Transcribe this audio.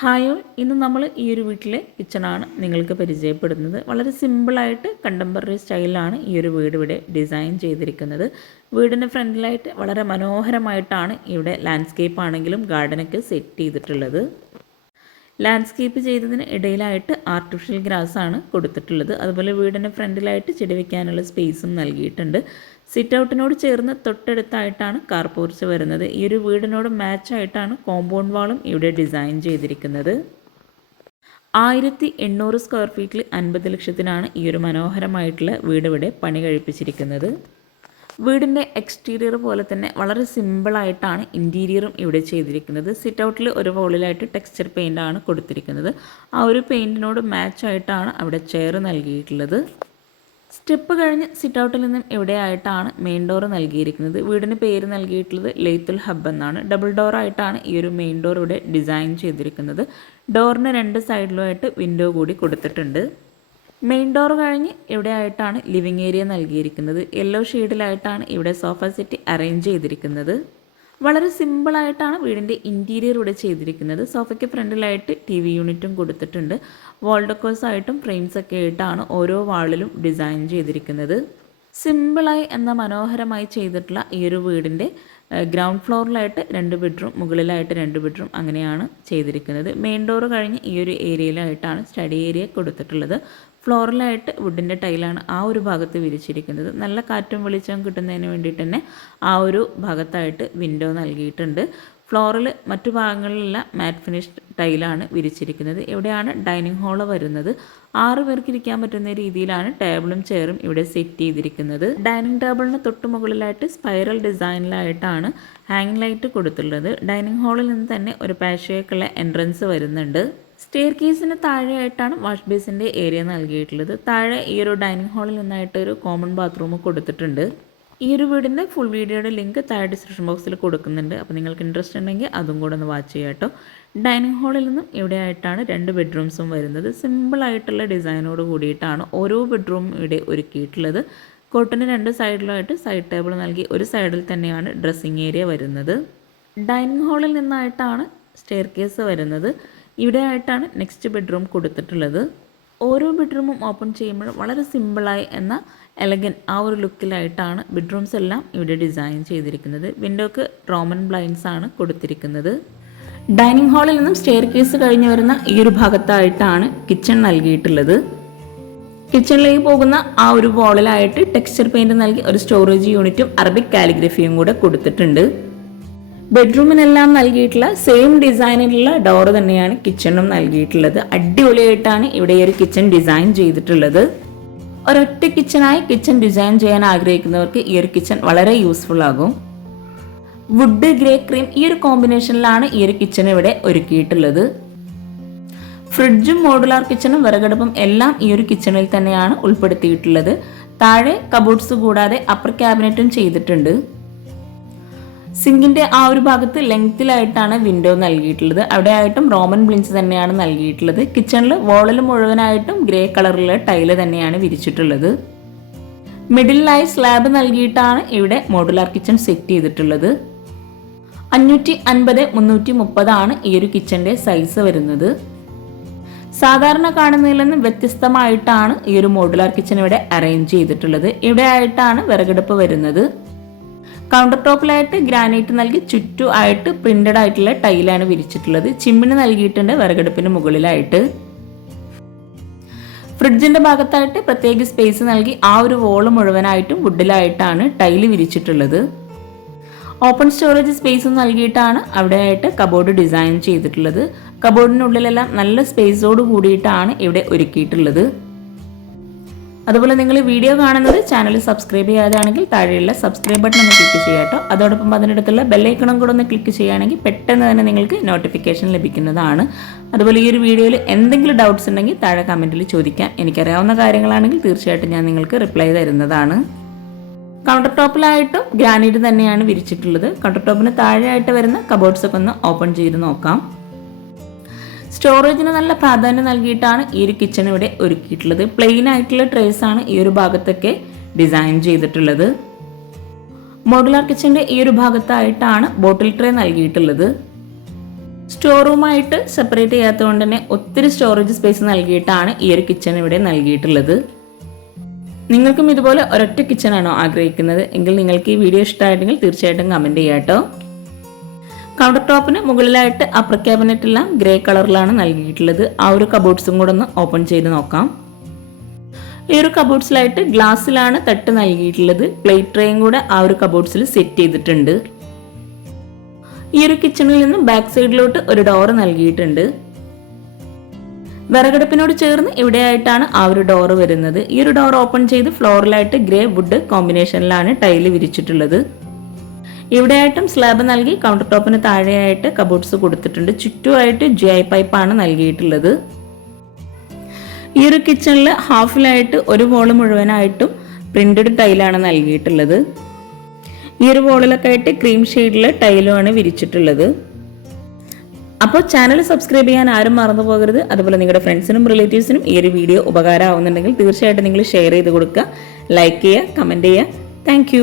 Hi all, ഇന്ന് നമ്മൾ ഈ ഒരു വീട്ടിലെ കിച്ചണാണ് നിങ്ങൾക്ക് പരിചയപ്പെടുന്നത്. വളരെ സിമ്പിളായിട്ട് കണ്ടംപററി സ്റ്റൈലിലാണ് ഈ ഒരു വീട് ഇവിടെ ഡിസൈൻ ചെയ്തിരിക്കുന്നത്. വീടിൻ്റെ ഫ്രണ്ടിലായിട്ട് വളരെ മനോഹരമായിട്ടാണ് ഇവിടെ ലാൻഡ്സ്കേപ്പ് ആണെങ്കിലും ഗാർഡനൊക്കെ സെറ്റ് ചെയ്തിട്ടുള്ളത്. ലാൻഡ്സ്കേപ്പ് ചെയ്തതിന് ഇടയിലായിട്ട് ആർട്ടിഫിഷ്യൽ ഗ്രാസ് ആണ് കൊടുത്തിട്ടുള്ളത്. അതുപോലെ വീടിൻ്റെ ഫ്രണ്ടിലായിട്ട് ചെടി വയ്ക്കാനുള്ള സ്പേസും നൽകിയിട്ടുണ്ട്. സിറ്റ് ഔട്ടിനോട് ചേർന്ന് തൊട്ടടുത്തായിട്ടാണ് കാർ പോർച്ച് വരുന്നത്. ഈ ഒരു വീടിനോട് മാച്ചായിട്ടാണ് കോമ്പൗണ്ട് വാളും ഇവിടെ ഡിസൈൻ ചെയ്തിരിക്കുന്നത്. 1800 സ്ക്വയർ ഫീറ്റിൽ 50 ലക്ഷത്തിനാണ് ഈ ഒരു മനോഹരമായിട്ടുള്ള വീട് ഇവിടെ പണി കഴിപ്പിച്ചിരിക്കുന്നത്. വീടിൻ്റെ എക്സ്റ്റീരിയർ പോലെ തന്നെ വളരെ സിമ്പിളായിട്ടാണ് ഇൻറ്റീരിയറും ഇവിടെ ചെയ്തിരിക്കുന്നത്. സിറ്റ് ഔട്ടിൽ ഒരു വോളിലായിട്ട് ടെക്സ്ചർ പെയിൻ്റാണ് കൊടുത്തിരിക്കുന്നത്. ആ ഒരു പെയിൻറ്റിനോട് മാച്ചായിട്ടാണ് അവിടെ ചെയർ നൽകിയിട്ടുള്ളത്. സ്റ്റെപ്പ് കഴിഞ്ഞ് സിറ്റ് ഔട്ടിൽ നിന്നും ഇവിടെയായിട്ടാണ് മെയിൻ ഡോർ നൽകിയിരിക്കുന്നത്. വീടിന് പേര് നൽകിയിട്ടുള്ളത് ലെയ്ത്തുൽ ഹബ്ബ് എന്നാണ്. ഡബിൾ ഡോറായിട്ടാണ് ഈ ഒരു മെയിൻ ഡോർ ഇവിടെ ഡിസൈൻ ചെയ്തിരിക്കുന്നത്. ഡോറിന് 2 സൈഡിലുമായിട്ട് വിൻഡോ കൂടി കൊടുത്തിട്ടുണ്ട്. മെയിൻ ഡോർ കഴിഞ്ഞ് ഇവിടെയായിട്ടാണ് ലിവിങ് ഏരിയ നൽകിയിരിക്കുന്നത്. യെല്ലോ ഷെയ്ഡിലായിട്ടാണ് ഇവിടെ സോഫ സെറ്റ് അറേഞ്ച് ചെയ്തിരിക്കുന്നത്. വളരെ സിമ്പിളായിട്ടാണ് വീടിൻ്റെ ഇൻറ്റീരിയർ ഇവിടെ ചെയ്തിരിക്കുന്നത്. സോഫയ്ക്ക് ഫ്രണ്ടിലായിട്ട് TV യൂണിറ്റും കൊടുത്തിട്ടുണ്ട്. വാൾ ഡെക്കോഴ്സായിട്ടും ഫ്രെയിംസൊക്കെ ആയിട്ടാണ് ഓരോ വാളിലും ഡിസൈൻ ചെയ്തിരിക്കുന്നത്. സിമ്പിളായി എന്ന മനോഹരമായി ചെയ്തിട്ടുള്ള ഈ ഒരു വീടിൻ്റെ ഗ്രൗണ്ട് ഫ്ലോറിലായിട്ട് 2 ബെഡ്റൂം, മുകളിലായിട്ട് 2 ബെഡ്റൂം അങ്ങനെയാണ് ചെയ്തിരിക്കുന്നത്. മെയിൻ ഡോർ കഴിഞ്ഞ് ഈ ഒരു ഏരിയയിലായിട്ടാണ് സ്റ്റഡി ഏരിയ കൊടുത്തിട്ടുള്ളത്. ഫ്ലോറിലായിട്ട് വുഡിൻ്റെ ടൈലാണ് ആ ഒരു ഭാഗത്ത് വിരിച്ചിരിക്കുന്നത്. നല്ല കാറ്റും വെളിച്ചവും കിട്ടുന്നതിന് വേണ്ടിയിട്ട് തന്നെ ആ ഒരു ഭാഗത്തായിട്ട് വിൻഡോ നൽകിയിട്ടുണ്ട്. ഫ്ലോറിൽ മറ്റു ഭാഗങ്ങളിലെല്ലാം മാറ്റ് ഫിനിഷ്ഡ് ടൈലാണ് വിരിച്ചിരിക്കുന്നത്. ഇവിടെയാണ് ഡൈനിങ് ഹാള് വരുന്നത്. 6 പേർക്ക് ഇരിക്കാൻ പറ്റുന്ന രീതിയിലാണ് ടേബിളും ചെയറും ഇവിടെ സെറ്റ് ചെയ്തിരിക്കുന്നത്. ഡൈനിങ് ടേബിളിന് തൊട്ട് മുകളിലായിട്ട് സ്പൈറൽ ഡിസൈനിലായിട്ടാണ് ഹാങ്ങിങ് ലൈറ്റ് കൊടുത്തിട്ടുള്ളത്. ഡൈനിങ് ഹാളിൽ നിന്ന് തന്നെ ഒരു പാഷയൊക്കെയുള്ള എൻട്രൻസ് വരുന്നുണ്ട്. സ്റ്റെയർ കേസിന് താഴെയായിട്ടാണ് വാഷ് ബേസിൻ്റെ ഏരിയ നൽകിയിട്ടുള്ളത്. താഴെ ഈ ഒരു ഡൈനിങ് ഹാളിൽ നിന്നായിട്ട് ഒരു കോമൺ ബാത്റൂം കൊടുത്തിട്ടുണ്ട്. ഈ ഒരു വീടിൻ്റെ ഫുൾ വീഡിയോയുടെ ലിങ്ക് താഴെ ഡിസ്ക്രിപ്ഷൻ ബോക്സിൽ കൊടുക്കുന്നുണ്ട്. അപ്പോൾ നിങ്ങൾക്ക് ഇൻട്രസ്റ്റ് ഉണ്ടെങ്കിൽ അതും കൂടെ ഒന്ന് വാച്ച് ചെയ്യാം കേട്ടോ. ഡൈനിങ് ഹാളിൽ നിന്നും ഇവിടെയായിട്ടാണ് 2 ബെഡ്റൂംസും വരുന്നത്. സിമ്പിളായിട്ടുള്ള ഡിസൈനോട് കൂടിയിട്ടാണ് ഓരോ ബെഡ്റൂമും ഇവിടെ ഒരുക്കിയിട്ടുള്ളത്. കോട്ടിന് 2 സൈഡിലായിട്ട് സൈഡ് ടേബിൾ നൽകി ഒരു സൈഡിൽ തന്നെയാണ് ഡ്രസ്സിങ് ഏരിയ വരുന്നത്. ഡൈനിങ് ഹാളിൽ നിന്നായിട്ടാണ് സ്റ്റെയർ കേസ് വരുന്നത്. ഇവിടെ ആയിട്ടാണ് നെക്സ്റ്റ് ബെഡ്റൂം കൊടുത്തിട്ടുള്ളത്. ഓരോ ബെഡ്റൂമും ഓപ്പൺ ചെയ്യുമ്പോൾ വളരെ സിമ്പിളായി എന്ന എലഗൻ ആ ഒരു ലുക്കിലായിട്ടാണ് ബെഡ്റൂംസ് എല്ലാം ഇവിടെ ഡിസൈൻ ചെയ്തിരിക്കുന്നത്. വിൻഡോക്ക് റോമൻ ബ്ലൈൻഡ്സ് ആണ് കൊടുത്തിരിക്കുന്നത്. ഡൈനിങ് ഹാളിൽ നിന്നും സ്റ്റെയർ കേസ് കഴിഞ്ഞ് വരുന്ന ഈ ഒരു ഭാഗത്തായിട്ടാണ് കിച്ചൺ നൽകിയിട്ടുള്ളത്. കിച്ചണിലേക്ക് പോകുന്ന ആ ഒരു വാളിലായിട്ട് ടെക്സ്ചർ പെയിൻറ് നൽകി ഒരു സ്റ്റോറേജ് യൂണിറ്റും അറബിക് കാലിഗ്രഫിയും കൂടെ കൊടുത്തിട്ടുണ്ട്. ബെഡ്റൂമിനെല്ലാം നൽകിയിട്ടുള്ള സെയിം ഡിസൈനിലുള്ള ഡോർ തന്നെയാണ് കിച്ചണും നൽകിയിട്ടുള്ളത്. അടിപൊളിയായിട്ടാണ് ഇവിടെ ഈ ഒരു കിച്ചൺ ഡിസൈൻ ചെയ്തിട്ടുള്ളത്. ഒരൊറ്റ കിച്ചണായി കിച്ചൺ ഡിസൈൻ ചെയ്യാൻ ആഗ്രഹിക്കുന്നവർക്ക് ഈ ഒരു കിച്ചൺ വളരെ യൂസ്ഫുൾ ആകും. വുഡ് ഗ്രേ ക്രീം ഈ ഒരു കോമ്പിനേഷനിലാണ് ഈ ഒരു കിച്ചൺ ഇവിടെ ഒരുക്കിയിട്ടുള്ളത്. ഫ്രിഡ്ജും മോഡുലാർ കിച്ചണും വിറകടുപ്പും എല്ലാം ഈ ഒരു കിച്ചണിൽ തന്നെയാണ് ഉൾപ്പെടുത്തിയിട്ടുള്ളത്. താഴെ കബോർഡ്സ് കൂടാതെ അപ്പർ ക്യാബിനറ്റും ചെയ്തിട്ടുണ്ട്. സിങ്കിന്റെ ആ ഒരു ഭാഗത്ത് ലെങ്തിലായിട്ടാണ് വിൻഡോ നൽകിയിട്ടുള്ളത്. അവിടെ ആയിട്ടും റോമൻ ബ്ലിൻസ് തന്നെയാണ് നൽകിയിട്ടുള്ളത്. കിച്ചണിൽ വോളിൽ മുഴുവനായിട്ടും ഗ്രേ കളറിലുള്ള ടൈല് തന്നെയാണ് വിരിച്ചിട്ടുള്ളത്. മിഡിലായി സ്ലാബ് നൽകിയിട്ടാണ് ഇവിടെ മോഡുലാർ കിച്ചൺ സെറ്റ് ചെയ്തിട്ടുള്ളത്. 550x330 ആണ് ഈ ഒരു കിച്ചന്റെ സൈസ് വരുന്നത്. സാധാരണ കാണുന്നതിൽ നിന്നും വ്യത്യസ്തമായിട്ടാണ് ഈ ഒരു മോഡുലാർ കിച്ചൺ ഇവിടെ അറേഞ്ച് ചെയ്തിട്ടുള്ളത്. ഇവിടെ ആയിട്ടാണ് വിറകടുപ്പ് വരുന്നത്. കൗണ്ടർ ടോപ്പിലായിട്ട് ഗ്രാനൈറ്റ് നൽകി ചുറ്റും ആയിട്ട് പ്രിന്റഡ് ആയിട്ടുള്ള ടൈലാണ് വിരിച്ചിട്ടുള്ളത്. ചിമ്മിണി നൽകിയിട്ടുണ്ട് വിറകടുപ്പിന് മുകളിലായിട്ട്. ഫ്രിഡ്ജിന്റെ ഭാഗത്തായിട്ട് പ്രത്യേക സ്പേസ് നൽകി ആ ഒരു വോള് മുഴുവനായിട്ടും വുഡിലായിട്ടാണ് ടൈല് വിരിച്ചിട്ടുള്ളത്. ഓപ്പൺ സ്റ്റോറേജ് സ്പേസും നൽകിയിട്ടാണ് അവിടെയായിട്ട് കബോർഡ് ഡിസൈൻ ചെയ്തിട്ടുള്ളത്. കബോർഡിനുള്ളിലെല്ലാം നല്ല സ്പേസോട് കൂടിയിട്ടാണ് ഇവിടെ ഒരുക്കിയിട്ടുള്ളത്. അതുപോലെ നിങ്ങൾ വീഡിയോ കാണുന്നത് ചാനൽ സബ്സ്ക്രൈബ് ചെയ്യാതാണെങ്കിൽ താഴെയുള്ള സബ്സ്ക്രൈബ് ബട്ടൺ ഒന്ന് ക്ലിക്ക് ചെയ്യാം കേട്ടോ. അതോടൊപ്പം അതിനടുത്തുള്ള ബെല്ലൈക്കണും കൂടെ ഒന്ന് ക്ലിക്ക് ചെയ്യുകയാണെങ്കിൽ പെട്ടെന്ന് തന്നെ നിങ്ങൾക്ക് നോട്ടിഫിക്കേഷൻ ലഭിക്കുന്നതാണ്. അതുപോലെ ഈ ഒരു വീഡിയോയിൽ എന്തെങ്കിലും ഡൗട്ട്സ് ഉണ്ടെങ്കിൽ താഴെ കമൻറ്റിൽ ചോദിക്കാം. എനിക്കറിയാവുന്ന കാര്യങ്ങളാണെങ്കിൽ തീർച്ചയായിട്ടും ഞാൻ നിങ്ങൾക്ക് റിപ്ലൈ തരുന്നതാണ്. കൗണ്ടർ ടോപ്പിലായിട്ടും ഗ്രാനൈറ്റ് തന്നെയാണ് വിരിച്ചിട്ടുള്ളത്. കൗണ്ടർ ടോപ്പിന് താഴെയായിട്ട് വരുന്ന കബോർഡ്സ് ഒക്കെ ഒന്ന് ഓപ്പൺ ചെയ്ത് നോക്കാം. സ്റ്റോറേജിന് നല്ല പ്രാധാന്യം നൽകിയിട്ടാണ് ഈ ഒരു കിച്ചൺ ഇവിടെ ഒരുക്കിയിട്ടുള്ളത്. പ്ലെയിൻ ആയിട്ടുള്ള ട്രേസ് ആണ് ഈ ഒരു ഭാഗത്തൊക്കെ ഡിസൈൻ ചെയ്തിട്ടുള്ളത്. മോഡുലാർ കിച്ചന്റെ ഈ ഒരു ഭാഗത്തായിട്ടാണ് ബോട്ടിൽ ട്രേ നൽകിയിട്ടുള്ളത്. സ്റ്റോർ റൂമായിട്ട് സെപ്പറേറ്റ് ചെയ്യാത്തതുകൊണ്ട് തന്നെ ഒത്തിരി സ്റ്റോറേജ് സ്പേസ് നൽകിയിട്ടാണ് ഈ ഒരു കിച്ചൺ ഇവിടെ നൽകിയിട്ടുള്ളത്. നിങ്ങൾക്കും ഇതുപോലെ ഒരൊറ്റ കിച്ചണാണോ ആഗ്രഹിക്കുന്നത് എങ്കിൽ നിങ്ങൾക്ക് ഈ വീഡിയോ ഇഷ്ടമായിട്ടെങ്കിൽ തീർച്ചയായിട്ടും കമൻറ്റ് ചെയ്യാം കേട്ടോ. കൗണ്ടർ ടോപ്പിന് മുകളിലായിട്ട് അപ്പർ ക്യാബിനറ്റ് എല്ലാം ഗ്രേ കളറിലാണ് നൽകിയിട്ടുള്ളത്. ആ ഒരു കബോർഡ്സും കൂടെ ഒന്ന് ഓപ്പൺ ചെയ്ത് നോക്കാം. ഈ ഒരു കബോർഡ്സിലായിട്ട് ഗ്ലാസ്സിലാണ് തട്ട് നൽകിയിട്ടുള്ളത്. പ്ലേറ്റ് ട്രേയും കൂടെ ആ ഒരു കബോർഡ്സിൽ സെറ്റ് ചെയ്തിട്ടുണ്ട്. ഈ ഒരു കിച്ചണിൽ നിന്ന് ബാക്ക് സൈഡിലോട്ട് ഒരു ഡോർ നൽകിയിട്ടുണ്ട്. വിറകടുപ്പിനോട് ചേർന്ന് ഇവിടെയായിട്ടാണ് ആ ഒരു ഡോർ വരുന്നത്. ഈ ഒരു ഡോർ ഓപ്പൺ ചെയ്ത് ഫ്ലോറിലായിട്ട് ഗ്രേ വുഡ് കോമ്പിനേഷനിലാണ് ടൈല് വിരിച്ചിട്ടുള്ളത്. ഇവിടെയായിട്ടും സ്ലാബ് നൽകി കൗണ്ടർ ടോപ്പിന് താഴെയായിട്ട് കബോർഡ്സ് കൊടുത്തിട്ടുണ്ട്. ചുറ്റുമായിട്ട് GI പൈപ്പാണ് നൽകിയിട്ടുള്ളത്. ഈ ഒരു കിച്ചണിൽ ഹാഫിലായിട്ട് ഒരു വോള് മുഴുവനായിട്ടും പ്രിന്റഡ് ടൈലാണ് നൽകിയിട്ടുള്ളത്. ഈ ഒരു വോളിലൊക്കെ ആയിട്ട് ക്രീം ഷെയ്ഡിൽ ടൈലുമാണ് വിരിച്ചിട്ടുള്ളത്. അപ്പോൾ ചാനൽ സബ്സ്ക്രൈബ് ചെയ്യാൻ ആരും മറന്നു പോകരുത്. അതുപോലെ നിങ്ങളുടെ ഫ്രണ്ട്സിനും റിലേറ്റീവ്സിനും ഈ ഒരു വീഡിയോ ഉപകാരമാവുന്നുണ്ടെങ്കിൽ തീർച്ചയായിട്ടും നിങ്ങൾ ഷെയർ ചെയ്ത് കൊടുക്കുക, ലൈക്ക് ചെയ്യുക, കമൻറ്റ് ചെയ്യുക. താങ്ക്